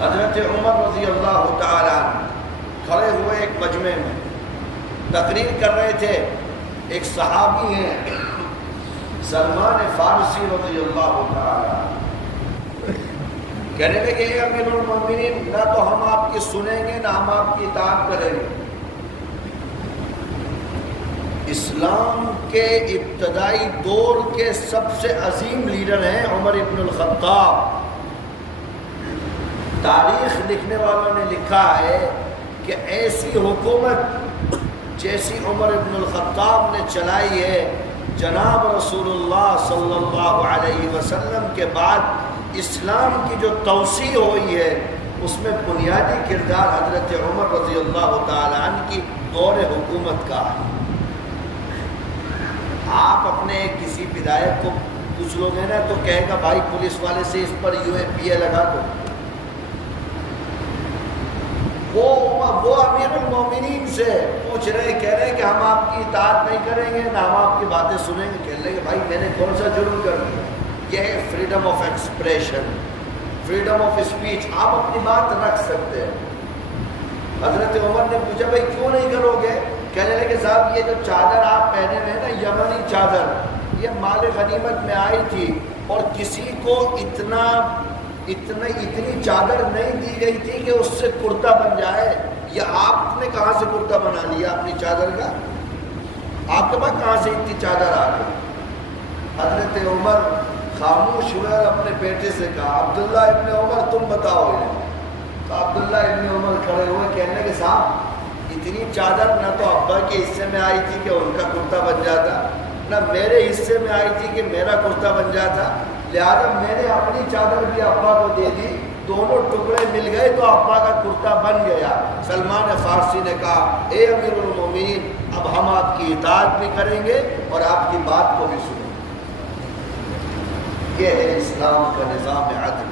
حضرت عمر رضی اللہ تعالی عنہ کھڑے ہوئے ایک مجمع میں تقریر کر رہے تھے. ایک صحابی ہیں سلمان فارسی رضی اللہ تعالی عنہ، کہنے لگے کہ امیر المومنین نہ تو ہم آپ کی سنیں گے نہ ہم آپ کی اطاعت کریں گے. اسلام کے ابتدائی دور کے سب سے عظیم لیڈر ہیں عمر ابن الخطاب. تاریخ لکھنے والوں نے لکھا ہے کہ ایسی حکومت جیسی عمر ابن الخطاب نے چلائی ہے، جناب رسول اللہ صلی اللہ علیہ وسلم کے بعد اسلام کی جو توسیع ہوئی ہے اس میں بنیادی کردار حضرت عمر رضی اللہ تعالی عنہ کی دور حکومت کا ہے. آپ اپنے کسی ودایت کو پوچھ لو گے نا تو کہے گا بھائی پولیس والے سے اس پر UAPA لگا دو. وہ امیر المومنین سے پوچھ رہے، کہہ رہے کہ ہم آپ کی اطاعت نہیں کریں گے نہ ہم آپ کی باتیں سنیں گے. کہہ رہے کہ بھائی میں نے کون سا جرم کر دیا؟ یہ ہے freedom of expression, freedom of speech, آپ اپنی بات رکھ سکتے ہیں. حضرت عمر نے پوچھا بھائی کیوں نہیں کرو گے؟ کہنے لگے صاحب یہ جو چادر آپ پہنے ہوئے ہیں نا، یمنی چادر، یہ مال غنیمت میں آئی تھی اور کسی کو اتنی چادر نہیں دی گئی تھی کہ اس سے کرتا بن جائے. یہ آپ نے کہاں سے کرتا بنا لیا اپنی چادر کا؟ آپ کے پاس کہاں سے اتنی چادر آ گئی؟ حضرت عمر خاموش ہوئے اور اپنے بیٹے سے کہا عبداللہ ابن عمر تم بتاؤ انہیں. تو عبداللہ ابن عمر کھڑے ہوئے، کہنے لگے صاحب اتنی چادر نہ تو ابا کے حصے میں آئی تھی کہ ان کا کرتا بن جاتا، نہ میرے حصے میں آئی تھی کہ میرا کرتا بن جاتا، لہذا میں نے اپنی چادر بھی ابا کو دے دی، دونوں ٹکڑے مل گئے تو ابا کا کرتا بن گیا. سلمان فارسی نے کہا اے امیر المومنین اب ہم آپ کی اطاعت بھی کریں گے اور آپ کی بات کو بھی سنیں گے. یہ ہے اسلام کا نظام عدل.